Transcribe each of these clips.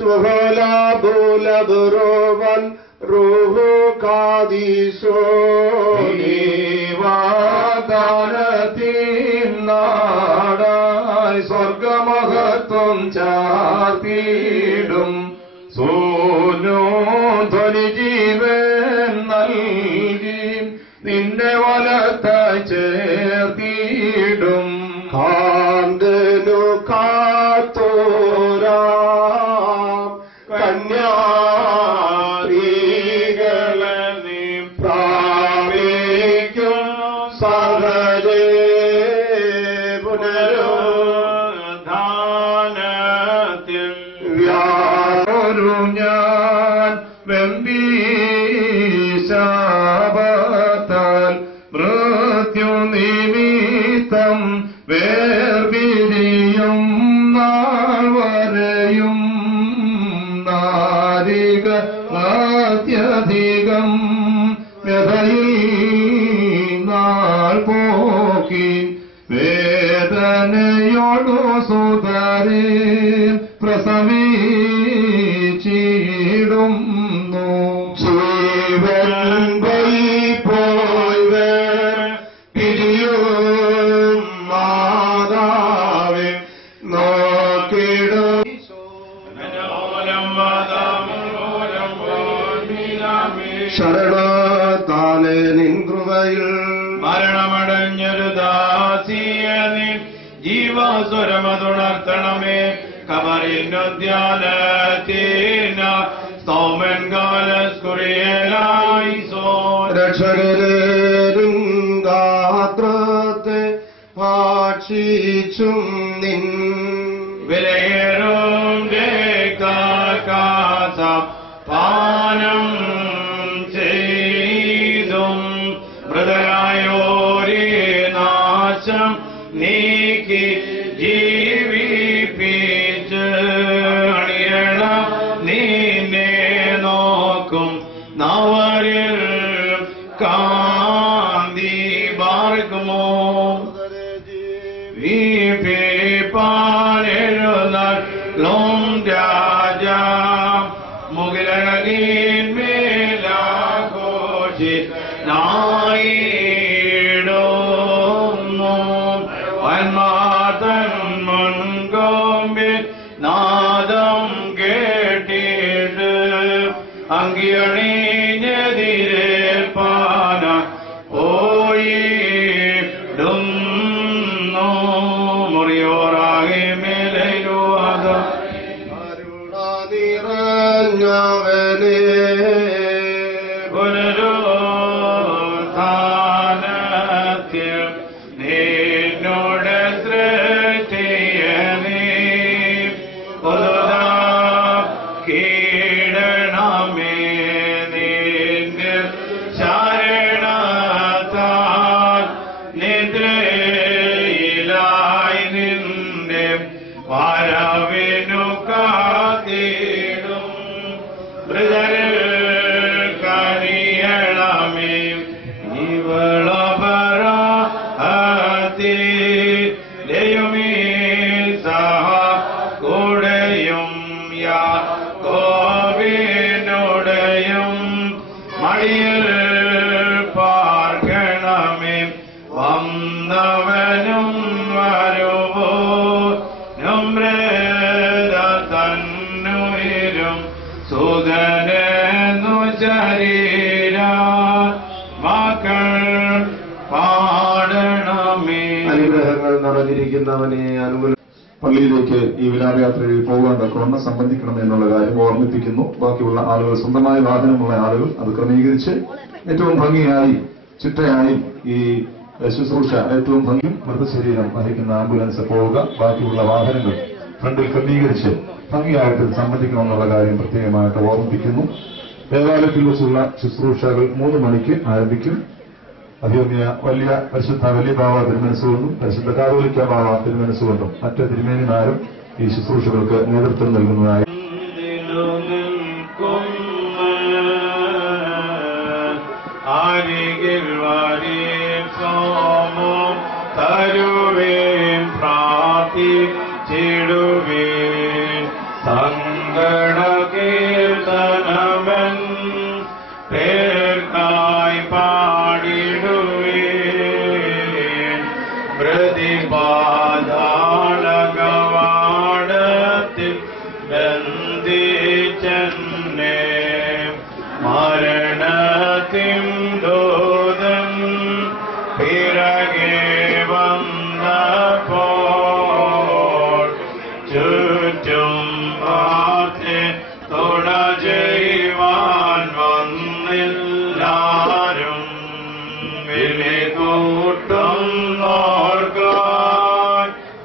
സുഹലാബുലബുറോവൻ റൂഹു കാദീസോ വാഗ്ദാനത്തിൻ നാടായി സ്വർഗമഹത്വം ചാർത്തിയിടും സൂനോ ധ്വനി ജീവൻ നൽകി നിന്നെ വലത്തായി ചേർത്തിയിടും കാന്തനു കാത്തോരാ കന്യാസ്ത്രീകളെ നീ പ്രാപിക്കും സഹജേ പുനരുദ്ധാനത്തിൽ വ്യാപരു ഞാൻ വെമ്പീശാപത്താൽ മൃത്യു നിമിത്തം വേർപിരിയും നാൾ വരെയും നാരിക അത്യധികം വ്യതയിൽ നാൾ പോക്കി വേദനയോടു സുതരേ പ്രസവിച്ചിടുന്നു ജീവൻ പോയി പിരിയും മാതാവേ നോക്കിടും ശരണത്താലെ നിൻ കൃപയിൽ മരണമടഞ്ഞൊരു ദാസിയനെ ജീവസ്വരമതുണർത്തണമേ കബറിനുദ്യാനത്തേന സൗമൻ കാലസ്കുറിയലായി സോ രക്ഷകരും ഗാത്രത്തെ ഭാക്ഷിച്ചും നിൻ വിലയേറും കാസ പാനം ചെയ്തും മൃതരായോരേ നാശം നീക്കി ജീവിപ്പിച്ച് അണിയണ നിന്നെ നോക്കും നവരിൽ കാന്തി പാർക്കുമോ വീപ്പിപ്പാനെഴുന്നള്ളും രാജ മുകിലഴകിൻ മേലാഘോഷി നായിടുന്നു വന്മാതൻ മുൻകൊമ്പിൽ നാദം കേട്ടിട്ട് അങ്കിയണിഞ്ഞെതിരേൽപ്പാന ഓയിടുന്നു മുറിയോറാകെ മേലോ അത നിറഞ്ഞവനെ പുനരുത്ഥാനത്തിൽ നിന്നോട് സൃഷ്ടിയനേ കീടണമേ നിന്റെ ശരണത്താൽ നിദ്രയിലായി നിന്റെ വരവിനു കാത്തിടും മൃതരിൽ കനിയണമേ ഇവളപരാതി ദൈവമേ സഹ കൂടെയും യാക്കോബിനുടെയും മടിയിൽ പാർക്കണമേ വന്നവനും വരുവോനും തന്നുയിരും സുതനെന്നു ശരീര മക്കൾ പാടണമേ. അനുഗ്രഹങ്ങൾ നിറഞ്ഞിരിക്കുന്നവനെ അനുകൂല പള്ളിയിലേക്ക് ഈ വിലാപയാത്രയിൽ പോകാൻ തക്കവണ്ണം സംബന്ധിക്കണമെന്നുള്ള കാര്യം ഓർമ്മിപ്പിക്കുന്നു. ബാക്കിയുള്ള ആളുകൾ സ്വന്തമായ വാഹനമുള്ള ആളുകൾ അത് ക്രമീകരിച്ച് ഏറ്റവും ഭംഗിയായി ചിട്ടയായി ഈ ശുശ്രൂഷ ഏറ്റവും ഭംഗിയും മൃതശരീരം വഹിക്കുന്ന ആംബുലൻസ് പോവുക. ബാക്കിയുള്ള വാഹനങ്ങൾ ഫ്രണ്ടിൽ ക്രമീകരിച്ച് ഭംഗിയായിട്ട് സംബന്ധിക്കണമെന്നുള്ള കാര്യം പ്രത്യേകമായിട്ട് ഓർമ്മിപ്പിക്കുന്നു. ദേവാലയത്തിൽ വെച്ചുള്ള ശുശ്രൂഷകൾ 3 മണിക്ക് ആരംഭിക്കും. അഭിമന്യ പരിശുദ്ധ വലിയ ബാവ തിരുമനസ്സുകൊണ്ടും പരിശുദ്ധ കാതോലിക്ക ബാവ തിരുമനസ്സുകൊണ്ടും മറ്റ് തിരുമേനിമാരും ഈ ശുശ്രൂഷകൾക്ക് നേതൃത്വം നൽകുന്നതായി തരുവേൻ പ്രാർത്ഥിച്ചിടുവേൻ പ്രതിപാതാളകവാടത്തിൽ ബന്ധിച്ചെന്നെ മരണത്തിൻ ദൂതൻ പിറകെ വന്നപ്പോൾ ചുറ്റും പാർത്ത് തുട ചെയ്യുവാൻ വന്നില്ലാരും വിളികൂട്ടുന്നോർക്കായി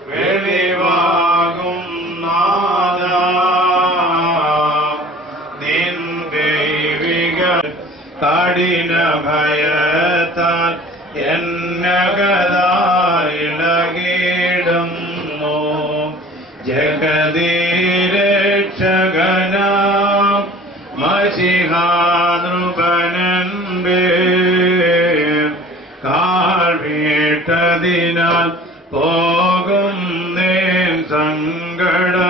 വെളിവാകും നാദാ നിൻ ദൈവിക കഠിന ഭയത്താൽ എന്നകതായിളകിടുന്നു ജഗദീരക്ഷകനാം മശിഹാനൃപനൻപേ കാൽ വീട്ടതിനാൽ പോകും നേൻ സങ്കടപൂർവം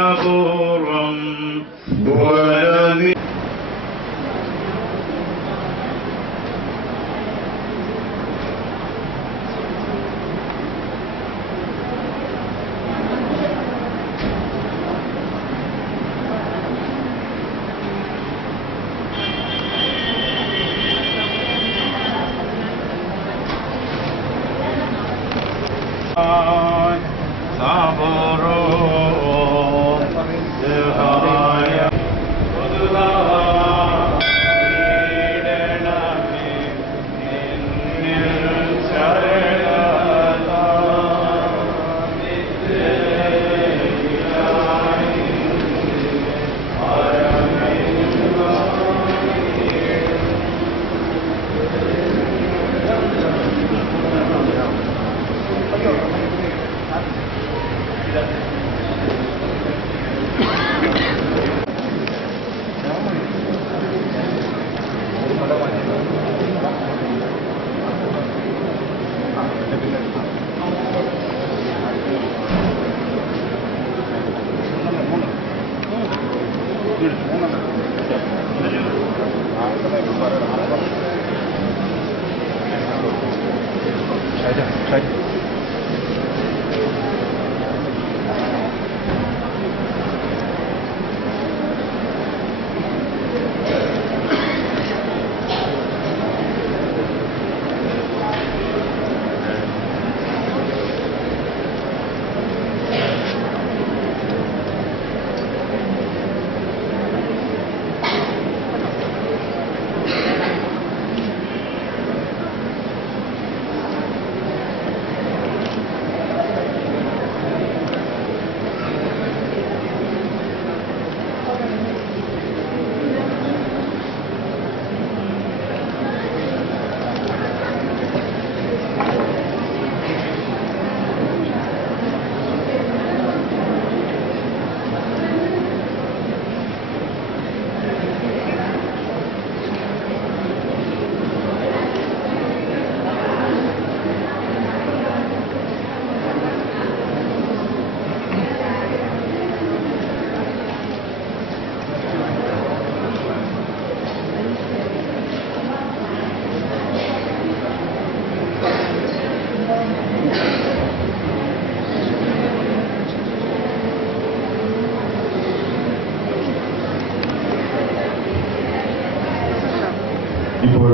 ഇപ്പോൾ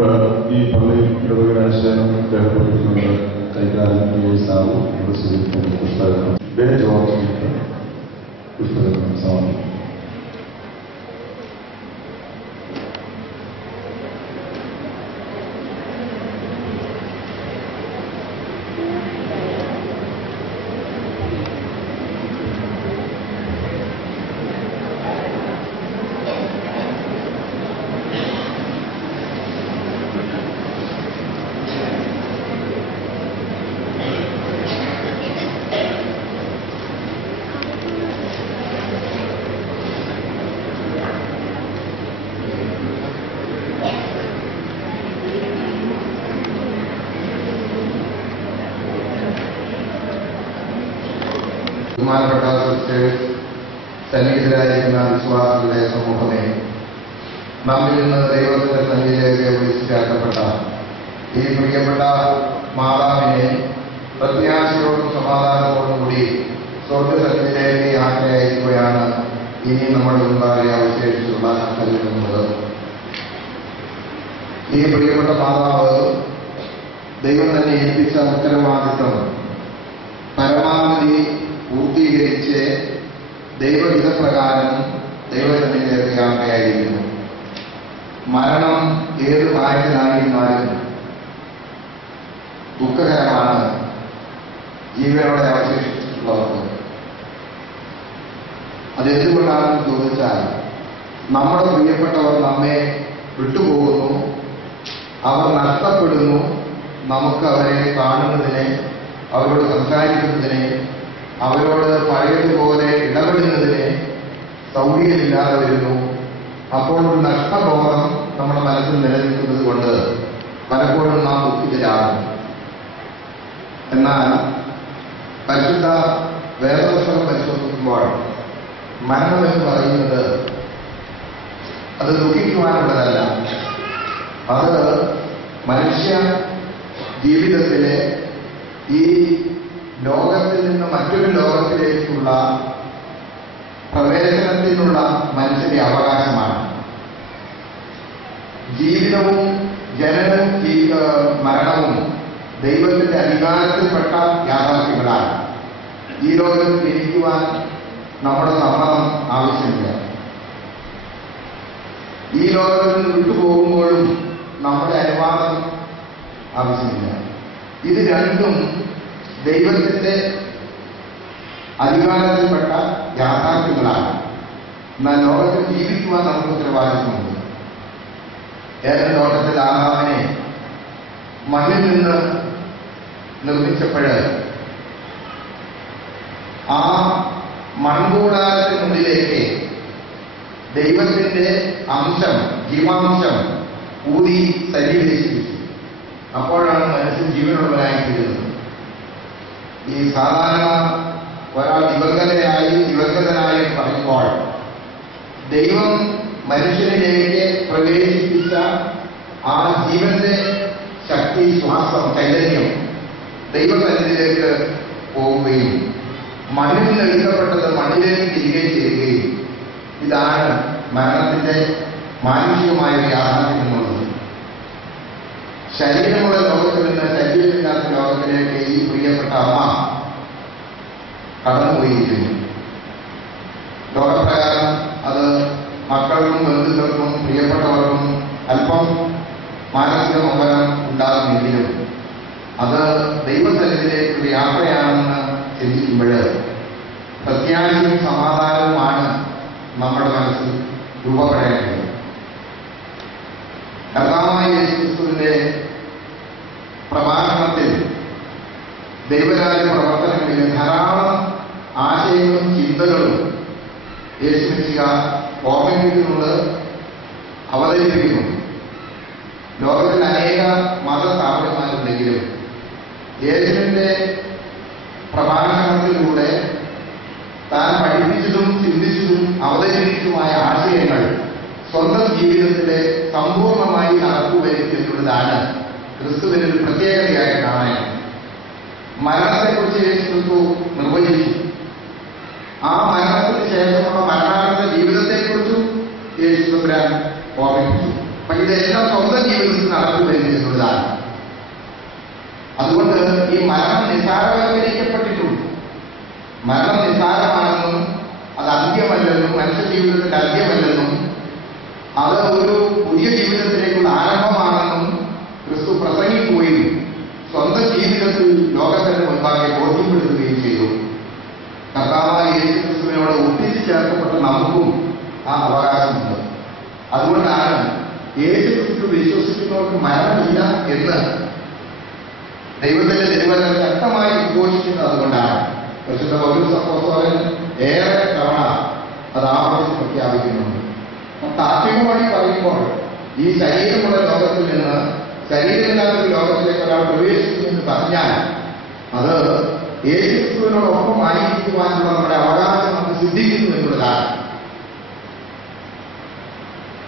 ഈ പള്ളിയിൽ ഇടവകരാശനം രേഖപ്പെടുത്തുന്നത് കൈകാര്യം സാബു പുസ്തകം പുസ്തകം സമർപ്പിക്കും. ബഹുമാനപ്പെട്ട സിസ്റ്റേഴ്സ്, സന്നിഹിതരായിരിക്കുന്ന വിശ്വാസികളുടെ സമൂഹമേ, നമ്മിൽ നിന്ന് ദൈവത്തിന്റെ സന്നിധിയിലേക്ക് വിളിച്ചു ചേർക്കപ്പെട്ട ഈ പ്രിയപ്പെട്ട മാതാവിനെ പ്രത്യാശയോടും സമാധാനത്തോടും കൂടി സ്വർഗത്തിലേക്ക് യാത്രയായിരിക്കുകയാണ് ഇനി നമ്മുടെ മുമ്പാകെ അവശേഷിച്ചുള്ള നൽകുന്നത്. ഈ പ്രിയപ്പെട്ട മാതാവ് ദൈവം തന്നെ ഏൽപ്പിച്ച ഉത്തരവാദിത്വം പരമാവധി പൂർത്തീകരിച്ച് ദൈവഹിതപ്രകാരം ദൈവത്തിലേക്ക് യാത്രയായിരിക്കുന്നു. മരണം ഏത് പ്രായത്തിലായിരുന്നാലും ദുഃഖകരമാണ് ജീവനോടെ അവശേഷിച്ചിട്ടുള്ളവർക്ക്. അതെന്തുകൊണ്ടാണെന്ന് ചോദിച്ചാൽ നമ്മുടെ പ്രിയപ്പെട്ടവർ നമ്മെ വിട്ടുപോകുന്നു, അവർ നഷ്ടപ്പെടുന്നു. നമുക്ക് അവരെ കാണുന്നതിന്, അവരോട് സംസാരിക്കുന്നതിന്, അവരോട് പഴയതുപോലെ ഇടപെടുന്നതിന് സൗകര്യമില്ലാതെ വരുന്നു. അപ്പോൾ ഒരു നഷ്ടബോധം നമ്മുടെ മനസ്സിൽ നിലനിൽക്കുന്നത് കൊണ്ട് പലപ്പോഴും നാം ദുഃഖിതരാകും. എന്നാൽ പരിശുദ്ധ വേദപുസ്തകം പരിശോധിക്കുമ്പോൾ മരണം എന്ന് പറയുന്നത് അത് ദുഃഖിക്കുവാനുള്ളതല്ല. അത് മനുഷ്യ ജീവിതത്തിലെ ഈ ലോകത്തിൽ നിന്ന് മറ്റൊരു ലോകത്തിലേക്കുള്ള പ്രവേശനത്തിനുള്ള മനുഷ്യന്റെ അവകാശമാണ്. ജീവിതവും ജനനവും മരണവും ദൈവത്തിന്റെ അധികാരത്തിൽപ്പെട്ട യാഥാർത്ഥ്യങ്ങളാണ്. ഈ ലോകത്തിൽ ജനിക്കുവാൻ നമ്മുടെ സമ്മതം ആവശ്യമില്ല. ഈ ലോകത്തിൽ നിന്ന് വിട്ടുപോകുമ്പോഴും നമ്മുടെ അനുവാദം ആവശ്യമില്ല. ഇത് രണ്ടും ദൈവത്തിന്റെ അധികാരത്തിൽപ്പെട്ട യാഥാർത്ഥ്യങ്ങളാണ്. എന്നാൽ ലോകത്തിൽ ജീവിക്കുവാൻ നമുക്ക് ഉത്തരവാദിത്വമുണ്ട്. ഏതൊരു ലോകത്തിൽ ആദാമിനെ മണ്ണിൽ നിന്ന് നിർമ്മിച്ചപ്പോഴ് ആ മൺകൂടാരത്തിനുള്ളിലേക്ക് ദൈവത്തിന്റെ അംശം, ജീവാംശം ഊതി സന്നിവേശിപ്പിച്ചു. അപ്പോഴാണ് മനുഷ്യൻ ജീവനുള്ളവനായിത്തീരുന്നത്. ഈ സാധാരണ ഒരാൾ ദിവംഗതനായി പറയുമ്പോൾ ദൈവം മനുഷ്യനിലേക്ക് പ്രവേശിപ്പിച്ച ആ ജീവന്റെ ശക്തി, ശ്വാസം, ചൈതന്യം ദൈവസന്നിധിയിലേക്ക് പോവുകയും മണ്ണിൽ നിന്ന് എഴുതപ്പെട്ടത് മണ്ണിലേക്ക് തിരികെ ചേരുകയും, ഇതാണ് മരണത്തിന്റെ മാനുഷികമായ യാഥാർത്ഥ്യം എന്നുള്ളത്. ശരീരമുള്ള ലോകത്തിൽ നിന്ന് ശരീരമില്ലാത്ത ലോകത്തിലേക്ക് ഈ പ്രിയപ്പെട്ട അമ്മ കടന്നുപോയിരിക്കുന്നു. ലോകപ്രകാരം അത് മക്കൾക്കും ബന്ധുക്കൾക്കും പ്രിയപ്പെട്ടവർക്കും അല്പം മാനസിക മൗനം ഉണ്ടാകുമെങ്കിലും അത് ദൈവസന്നിധിയിലേക്കുള്ള യാത്രയാണെന്ന് ചിന്തിക്കുമ്പോൾ പ്രത്യാശയും സമാധാനവുമാണ് നമ്മുടെ മനസ്സിൽ രൂപപ്പെടേണ്ടത്. കർത്താവായ യേശുക്രിസ്തുവിന്റെ പ്രഭാഷണത്തിൽ ദൈവരാജ്യ പ്രവർത്തനങ്ങളിൽ ധാരാളം ആശയങ്ങളും ചിന്തകളും യേശുക്രിസ്തു ഓർമ്മിപ്പിക്കുന്നുണ്ട്, അവതരിപ്പിക്കുന്നു. ലോകത്തിൽ അനേക മതസ്ഥാപനങ്ങളുണ്ടെങ്കിലും യേശുവിന്റെ പ്രഭാഷണത്തിലൂടെ താൻ പഠിപ്പിച്ചതും ചിന്തിച്ചതും അവതരിപ്പിച്ചതുമായ ആശയങ്ങൾ സ്വന്തം ജീവിതത്തിലെ സമ്പൂർണമായി നടപ്പുവരുത്തിയിട്ടുള്ളതാണ് ക്രിസ്തുവിന് ഒരു പ്രത്യേകതയായി കാണാൻ. മരണത്തെക്കുറിച്ച് യേശുക്രിസ്തു നിർവചിച്ചു. ആ മരണത്തിന് ശേഷമുള്ള മരണാനന്തര ജീവിതത്തെക്കുറിച്ചും യേശുക്രിസ്തുവിനെ ഓർമ്മിപ്പിച്ചു. അപ്പൊ ഇതെല്ലാം സ്വന്തം ജീവിതത്തിൽ നടപ്പുവരുത്തിയിട്ടുള്ളതാണ്. അതുകൊണ്ട് ഈ മരണം നിസ്സാരവൽക്കരിക്കപ്പെട്ടിട്ടുണ്ട്. മരണം നിസ്സാരമാണെന്നും അത് അന്ത്യമല്ലെന്നും മനുഷ്യ ജീവിതത്തിന്റെ അന്ത്യമല്ലെന്നും അത് ഒരു പുതിയ ജീവിതത്തിലേക്കുള്ള ആരംഭമാണെന്നും ക്രിസ്തു പ്രസംഗിക്കുകയും സ്വന്തം ജീവിതത്തിൽ ലോകത്തിന്റെ മുൻപാകെ ബോധ്യപ്പെടുത്തുകയും ചെയ്തു. കർത്താവായ യേശു ക്രിസ്തുവിനോട് ഒട്ടിച്ചു ചേർക്കപ്പെട്ട നമുക്കും ആ അവകാശമുണ്ട്. അതുകൊണ്ടാണ് യേശു ക്രിസ്തു വിശ്വസിക്കുന്നവർക്ക് മരണമില്ല എന്ന് ദൈവത്തിന്റെ തിരുവചനം ശക്തമായി ഉദ്ഘോഷിക്കുന്നത്. അതുകൊണ്ടാണ് പരിശുദ്ധ പൗലോസ് അപ്പോസ്തലൻ ഏറെ തവണ അത് ആവർത്തിച്ച് പ്രഖ്യാപിക്കുന്നുണ്ട്. താത്വികമായി പറയുമ്പോൾ ഈ ശരീരമുള്ള ലോകത്തിൽ നിന്ന് ശരീരമില്ലാത്ത ലോകത്തിലേക്ക് ഒരാൾ പ്രവേശിക്കുമെന്ന് പറഞ്ഞാൽ അത് യേശുക്രിസ്തുവിനോടൊപ്പം ആയിരിക്കുവാനുള്ള നമ്മുടെ അവകാശം നമുക്ക് സിദ്ധിക്കുന്നു എന്നുള്ളതാണ്.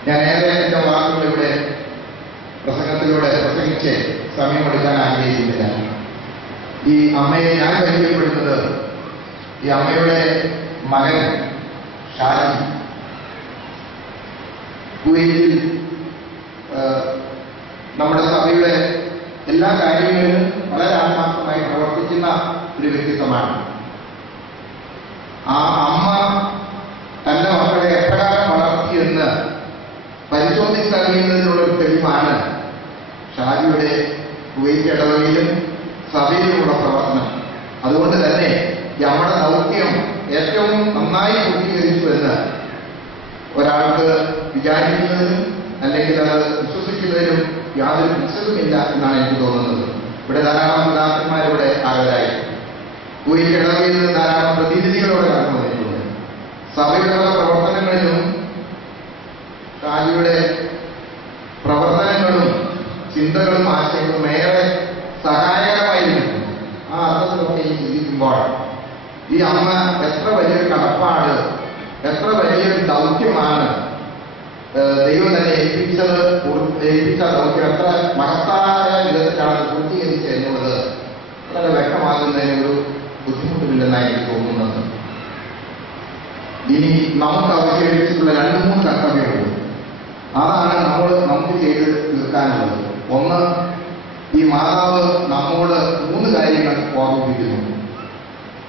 ഞാൻ ഏറെ എന്റെ വാക്കുകളിലൂടെ പ്രസംഗത്തിലൂടെ പ്രസംഗിച്ച് സമയമെടുക്കാൻ ആഗ്രഹിക്കുന്നില്ല. ഈ അമ്മയെ ഞാൻ പരിചയപ്പെടുന്നത് ഈ അമ്മയുടെ മകൻ ഷാജി കുവൈറ്റിൽ നമ്മുടെ സഭയുടെ എല്ലാ കാര്യങ്ങളിലും വളരെ ആത്മാർത്ഥമായി പ്രവർത്തിക്കുന്ന ഒരു വ്യക്തിത്വമാണ്. ആ അമ്മ തന്റെ മക്കളെ എപ്രകാരം വളർത്തിയെന്ന് പരിശോധിച്ചറിയുന്നതിനുള്ള ഒരു തെളിവാണ് ഷാജിയുടെ കുവൈറ്റ് ഇടവകയിലും സഭയിലുമുള്ള പ്രവർത്തനം. അതുകൊണ്ട് തന്നെ നമ്മുടെ ദൗത്യം ഏറ്റവും നന്നായി പൂർത്തീകരിച്ചു എന്ന് ഒരാൾക്ക് വിചാരിക്കുന്നതിനും അല്ലെങ്കിൽ അത് വിശ്വസിക്കുന്നതിനും യാതൊരു പ്രശ്നവുമില്ല എന്നാണ് എനിക്ക് തോന്നുന്നത്. ഇവിടെ ധാരാളം പിതാക്കന്മാരിവിടെ ആയവരായി കുവൈറ്റ് ഇടവകയിൽ നിന്ന് ധാരാളം പ്രതിനിധികളോടെ കടന്നു വന്നിട്ടുണ്ട്. സഭയുടെ പല പ്രവർത്തനങ്ങളിലും ഷാജിയുടെ പ്രവർത്തനങ്ങളും ചിന്തകളും ആശയങ്ങളും ഏറെ സഹായകരമായിരുന്നു. ആ അർത്ഥത്തിലൊക്കെ ചിന്തിക്കുമ്പോൾ ഈ അമ്മ എത്ര വലിയൊരു കടപ്പാട്, എത്ര വലിയൊരു ദൗത്യമാണ് ദൈവം തന്നെ ഏൽപ്പിച്ച ദൗത്യം എത്ര മഹത്തായ വിധത്തിലാണ് പൂർത്തീകരിച്ചത് എന്നുള്ളത് വളരെ വ്യക്തമാകുന്നതിന് ഒരു ബുദ്ധിമുട്ടില്ലെന്നാണ് എനിക്ക് തോന്നുന്നത്. ഇനി നമുക്ക് അവശേഷിച്ചിട്ടുള്ള 2-3 കർത്തവ്യമുണ്ട്. അതാണ് നമുക്ക് ചെയ്ത് തീർക്കാനുള്ളത്. ഒന്ന്, ഈ മാതാവ് നമ്മോട് 3 കാര്യങ്ങൾ ഓർമ്മിപ്പിക്കുന്നു.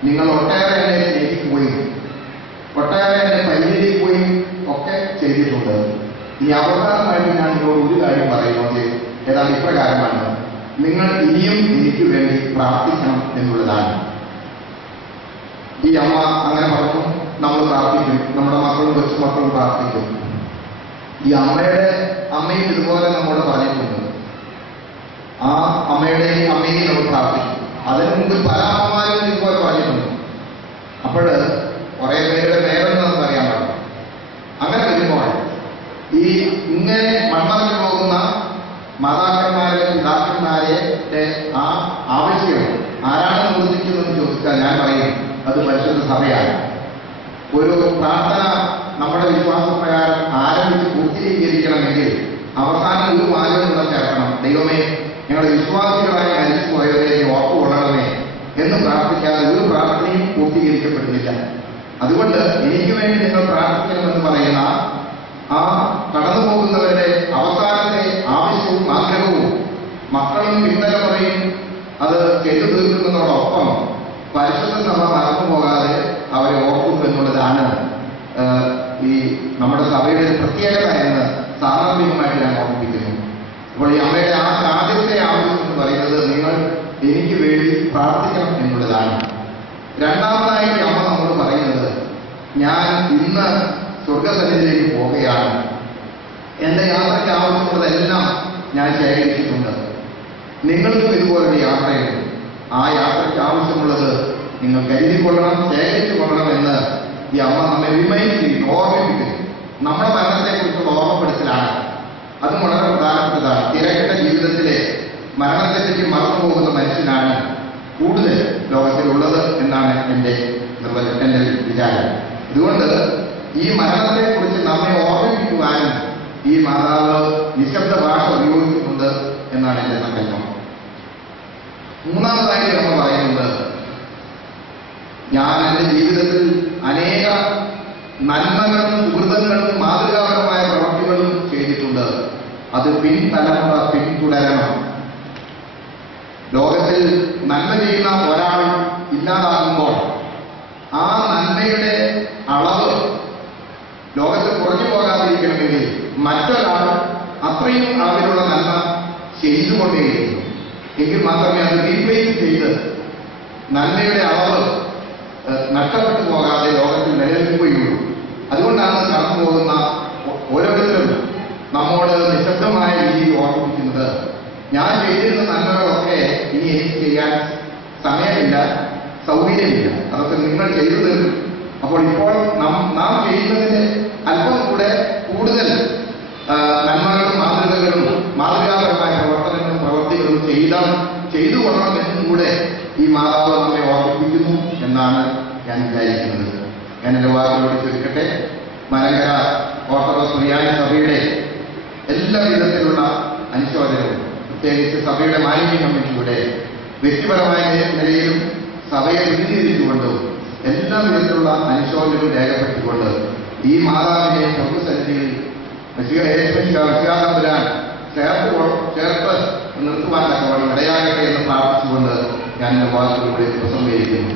നിങ്ങൾ ഒട്ടേറെ എന്നെ സ്നേഹിക്കുകയും ഒട്ടേറെ എന്നെ പരിചരിക്കുകയും ഒക്കെ ചെയ്തിട്ടുണ്ട്. ഈ അവസാനമായിട്ട് ഞാൻ നിങ്ങളോട് ഒരു കാര്യം പറയുന്നത് ഏതാണ്ട് ഇപ്രകാരമാണ്: നിങ്ങൾ ഇനിയും എനിക്ക് വേണ്ടി പ്രാർത്ഥിക്കണം എന്നുള്ളതാണ്. ഈ അമ്മ അങ്ങനെ പറഞ്ഞു. നമ്മൾ പ്രാർത്ഥിക്കും, നമ്മുടെ മക്കളും കൊച്ചുമക്കളും പ്രാർത്ഥിക്കും. ഈ അമ്മയും ഇതുപോലെ നമ്മോട് പറഞ്ഞിട്ടുണ്ട്. ആ അമ്മയുടെയും അമ്മയും നമ്മൾ പ്രാർത്ഥിക്കും. അതിനു മുമ്പ് പല അമ്മമാരും ഇതുപോലെ പറഞ്ഞിട്ടുണ്ട്. അപ്പോൾ കുറെ പേരുടെ പേരെന്ന് നമുക്ക് അറിയാൻ പറ്റും. അങ്ങനെ വരുമ്പോൾ ഈ ഇങ്ങനെ മൺമറഞ്ഞു പോകുന്ന മാതാക്കന്മാരെ പിതാക്കന്മാരെ ആ ആവശ്യം ആരാണ് നിർദ്ദേശിക്കുന്നതെന്ന് ചോദിച്ചാൽ ഞാൻ പറയും അത് പരിശുദ്ധ സഭയാണ്. ഒരു പ്രാർത്ഥന നമ്മുടെ വിശ്വാസപ്രകാരം ആരംഭിച്ച് പൂർത്തീകരിക്കണമെങ്കിൽ അവസാനം ഒരു വാചകം കൂടെ ചേർക്കണം: ദൈവമേ, ഞങ്ങളുടെ വിശ്വാസികളായി മരിച്ചുപോയവരെ ഓർത്തുകൊള്ളണമേ എന്ന് പ്രാർത്ഥിക്കാതെ ഒരു പ്രാർത്ഥനയും പൂർത്തീകരിക്കപ്പെടുന്നില്ല. അതുകൊണ്ട് എനിക്ക് വേണ്ടി നിങ്ങൾ പ്രാർത്ഥിക്കണമെന്ന് പറയുന്ന ആ കടന്നു പോകുന്നവരുടെ അവസാനത്തെ ആവശ്യവും ആഗ്രഹവും മക്കളും പിന്തലമുറയും അത് ചെയ്തു തീർക്കുന്നതോടൊപ്പം പരിശുദ്ധ സഭ മറന്നു പോകാതെ അവരെ ഓർക്കും എന്നുള്ളതാണ് ഈ നമ്മുടെ സഭയുടെ പ്രത്യേകത എന്ന് സാർവത്രികമായിട്ട് ഞാൻ ഓർമ്മിപ്പിക്കുന്നു. അപ്പോൾ ഈ അമ്മയുടെ ആദ്യത്തെ ആവശ്യം എന്ന് പറയുന്നത് നിങ്ങൾ എനിക്ക് വേണ്ടി പ്രാർത്ഥിക്കണം എന്നുള്ളതാണ്. രണ്ടാമതായി അമ്മ നമ്മോട് പറയുന്നത്, ഞാൻ ഇന്ന് സ്വർഗസന്നിധിയിലേക്ക് പോവുകയാണ്. എന്റെ യാത്രയ്ക്ക് ആവശ്യമുള്ളതെല്ലാം ഞാൻ ശേഖരിച്ചിട്ടുണ്ട്. നിങ്ങൾക്കും ഇതുപോലൊരു യാത്രയുണ്ട്. ആ യാത്രയ്ക്ക് ആവശ്യമുള്ളത് നിങ്ങൾ കരുതിക്കൊള്ളണം, ശേഖരിച്ചു കൊള്ളണം എന്ന് ഈ അമ്മ നമ്മെ റിമൈൻഡ് ചെയ്യും, ഓർമ്മിപ്പിക്കുന്നു. നമ്മുടെ മരണത്തെക്കുറിച്ചുള്ള ഓർമ്മപ്പെടുത്തലാണ്. അത് വളരെ പ്രധാനപ്പെട്ടതാണ്. തിരക്കിട്ട ജീവിതത്തിലെ മരണത്തെപ്പറ്റി മറന്നുപോകുന്ന മനുഷ്യനാണ് കൂടുതൽ ലോകത്തിലുള്ളത് എന്നാണ് എൻ്റെ വിചാരം. ഇതുകൊണ്ട് ഈ മരണത്തെക്കുറിച്ച് നമ്മെ ഓർമ്മിപ്പിക്കുവാനും ഈ മാതാവ് നിശബ്ദ ഭാഷ ഉപയോഗിക്കുന്നുണ്ട് എന്നാണ് എൻ്റെ സങ്കല്പം. മൂന്നാമതായി നമ്മൾ പറയുന്നത്, ഞാൻ എൻ്റെ ജീവിതത്തിൽ അനേക നന്മകളും സുഹൃതങ്ങളും മാതൃകാപരമായ പ്രവൃത്തികളും ചെയ്തിട്ടുണ്ട്. അത് പിൻതലമുറ പിന്തുടരണം. ലോകത്തിൽ നന്മ ചെയ്യുന്ന ഒരാൾ ഇല്ലാതാകുമ്പോൾ ആ നന്മയുടെ അളവ് ലോകത്ത് കുറഞ്ഞു പോകാതിരിക്കണമെങ്കിൽ മറ്റൊരാൾ അത്രയും അളവിലുള്ള നന്മ ചെയ്തുകൊണ്ടേയിരിക്കും. എങ്കിൽ മാത്രമേ അത് റീപ്ലേസ് ചെയ്ത് നന്മയുടെ അളവ് നഷ്ടപ്പെട്ടു പോകാതെ ലോകത്തിൽ നിലനിൽക്കുകയുള്ളൂ. അതുകൊണ്ടാണ് കടന്നു പോകുന്ന ഓരോരുത്തരും നമ്മോട് നിശബ്ദമായ രീതിയിൽ ഓർമ്മിപ്പിക്കുന്നത്, ഞാൻ ചെയ്തിരുന്ന നന്മകളൊക്കെ ഇനി എനിക്ക് ചെയ്യാൻ സമയമില്ല, സൗകര്യമില്ല, അതൊക്കെ നിങ്ങൾ ചെയ്തു തരും. അപ്പോൾ ഇപ്പോൾ നാം ചെയ്യുന്നതിന് അല്പം കൂടെ കൂടുതൽ നന്മകളും മാതൃകകളും മാതൃകാപരമായ പ്രവർത്തികളും ചെയ്തു കൊള്ളണം എന്നും കൂടെ ഈ മാതാവ് നമ്മെ ഓർമ്മിപ്പിക്കുന്നു എന്നാണ് ഞാൻ വിചാരിക്കുന്നത്. ഞാൻ എൻ്റെ വാക്കുകളോട് ചുരുക്കട്ടെ. മലങ്കര ഓർത്തഡോക്സ് സുറിയാനി സഭയുടെ എല്ലാ വിധത്തിലുള്ള അനുശോചനവും, പ്രത്യേകിച്ച് സഭയുടെ മാലിന്യ കമ്മിറ്റിയുടെ വ്യക്തിപരമായ നിലയിലും സഭയെ പ്രതിനിധീകരിച്ചുകൊണ്ടും എല്ലാ വിധത്തിലുള്ള അനുശോചനവും രേഖപ്പെടുത്തിക്കൊണ്ട് ഈ മാതാവിനെ പ്രഭുസന്നിധിയിൽ ചേർത്ത് നിർത്തുവാനൊക്കെ വഴി ഇടയാകട്ടെ എന്ന് പ്രാർത്ഥിച്ചുകൊണ്ട് ഞാൻ എന്റെ വാക്കുകളിലൂടെ ഉപസംഹരിക്കുന്നു.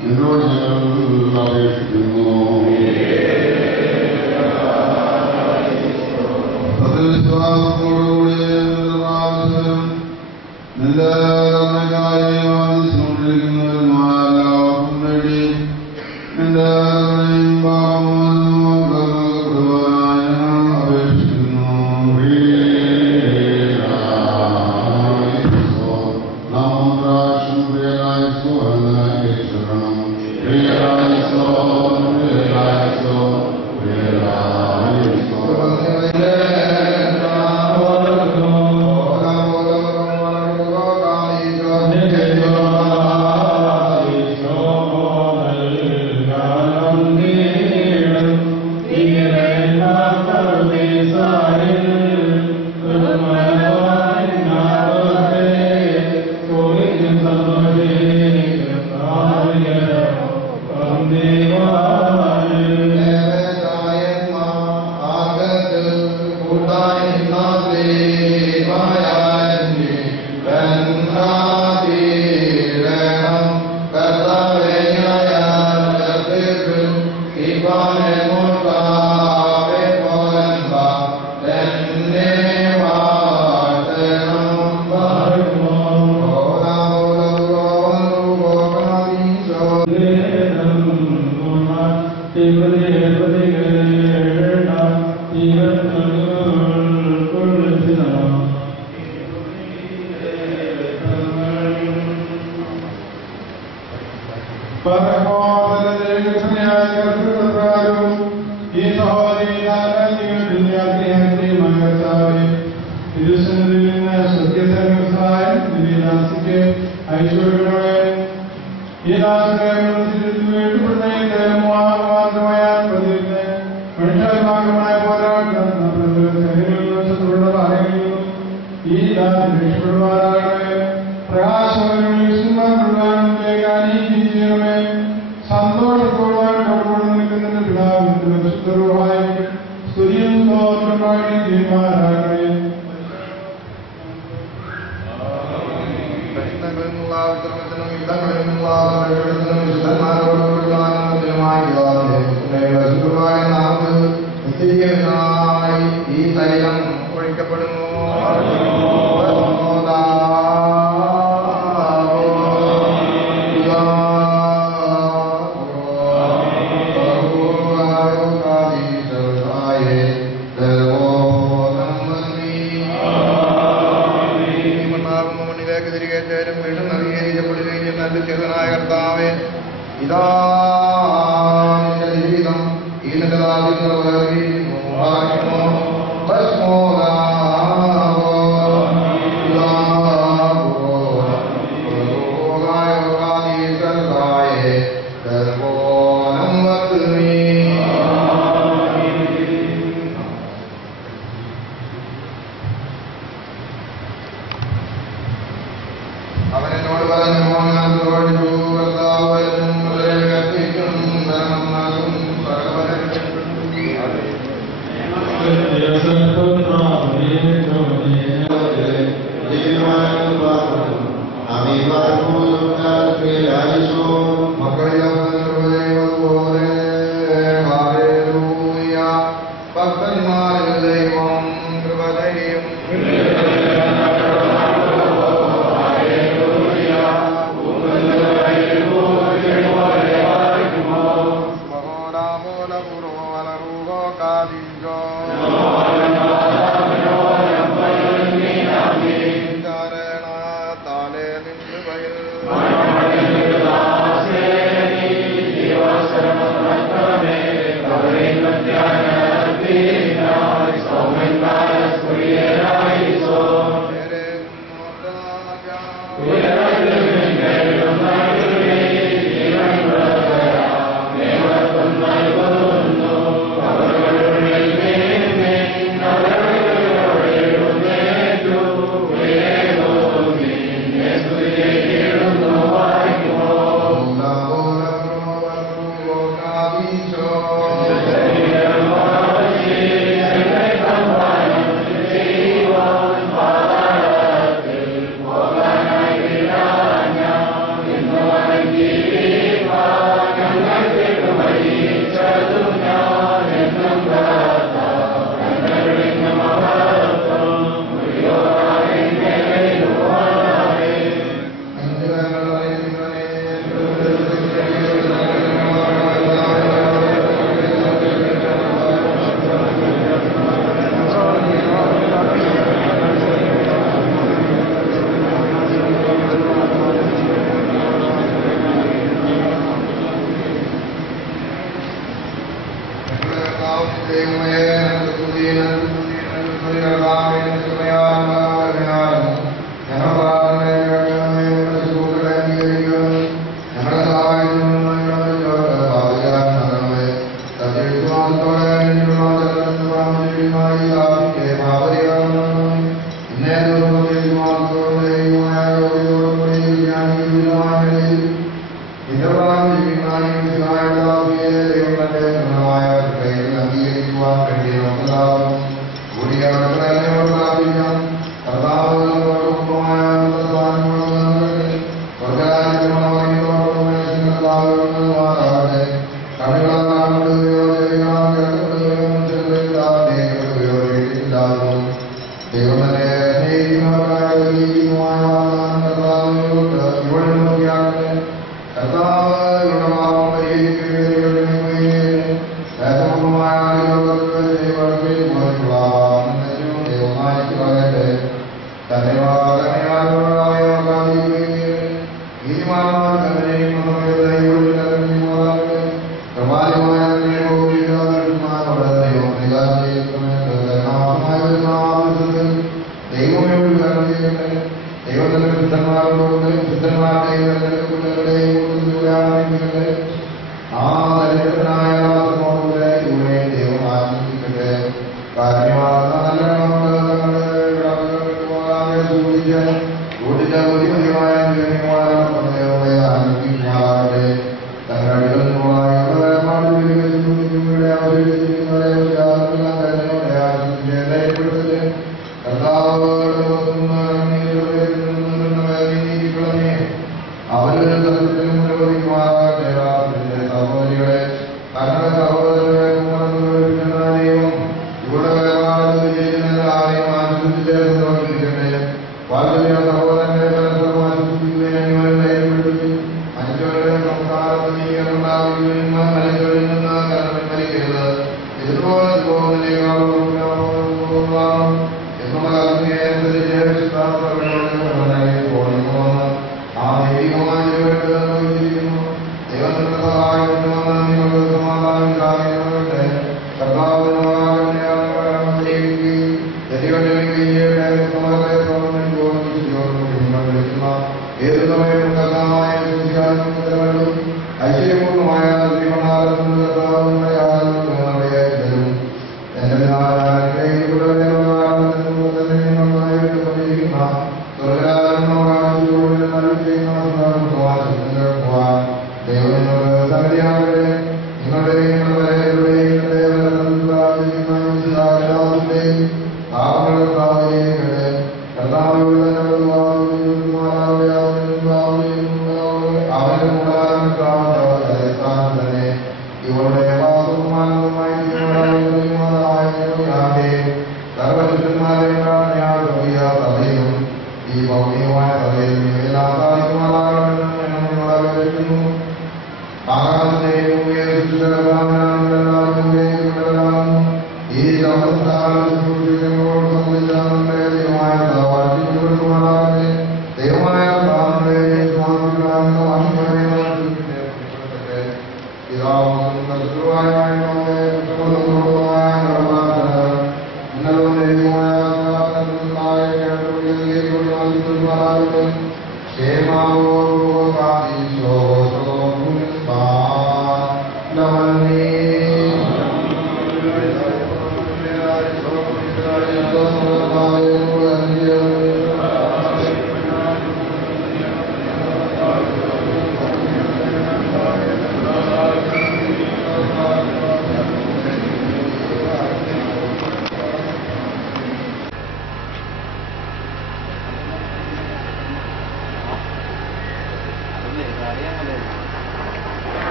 നിന്നോട് ഞങ്ങൾ അപേക്ഷിക്കുന്നു. സത്യവിശ്വാസത്തോടുകൂടി നിന്റെ എല്ലാവർക്കും വേണ്ടി നിന്റെ ഈ തൈലം ഒഴിക്കപ്പെടുന്നു.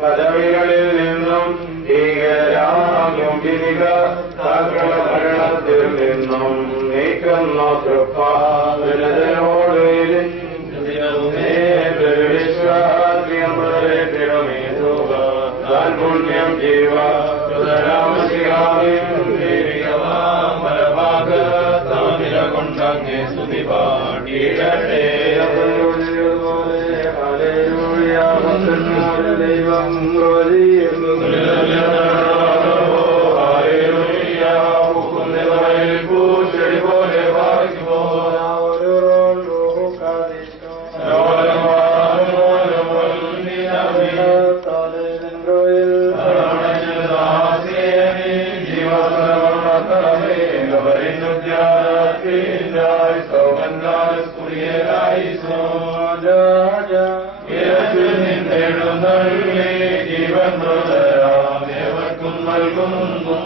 പദവികളിൽ പുണ്യം ജീവ കൊണ്ടങ്ങെ സ്തുതി പാടിയിടട്ടെ. ദൈവം പൂച്ചെടി പോലെ വായിക്കുമോ ജീവൻ ദേവർക്കും നൽകുന്നു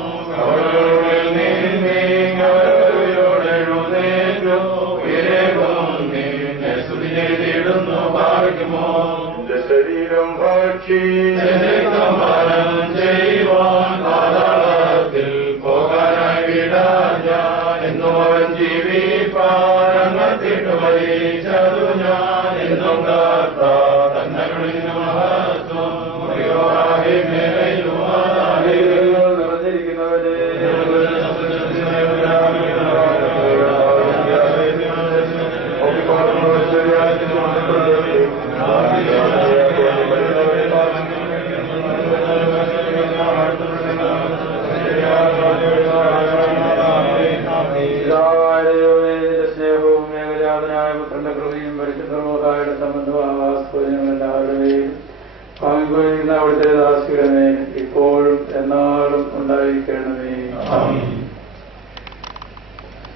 ുന്നു പാടിക്കുമോ ശരീരം ഭക്ഷിമരം ചെയ്യുവാൻ പാതാളത്തിൽ പോകാനായി വിടാൻ ഞാൻ എന്നും അവൻ ജീവിപ്പാരങ്ങത്തിട്ട് മരിച്ചതു ഞാൻ എന്നും കാത്ത തന്നകളിൽ മഹത്വം നിറഞ്ഞിരിക്കുന്നവരെ സ്നേഹവും ഏകജാതനായ പുത്രന്റെ കൃപയും പരിശുദ്ധമായ സംബന്ധമാവാസ്പോലെല്ലാവരുടെയും പങ്കുവയ്ക്കുന്ന അവിടുത്തെ ദാസിയുടെ മേൽ ഇപ്പോഴും എന്നാളും ഉണ്ടായിരിക്കണമേ.